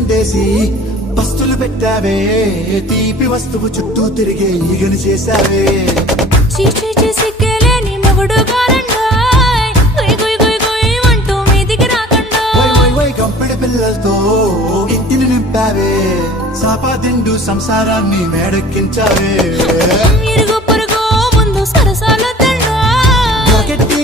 గుండేసి పస్తులు పెట్టావే తీపి వస్తువు చుట్టూ తిరిగే ఈగని చేసావే సిగ్గలేని మొగుడు అంటూ మీదికి రాకుండా గంపిడి పిల్లలతో ఇంటిని నింపావే సాపాదిండు సంసారాన్ని మేడెక్కించావే ఇరుగు పొరుగు ముందు సరసాల తండ్రి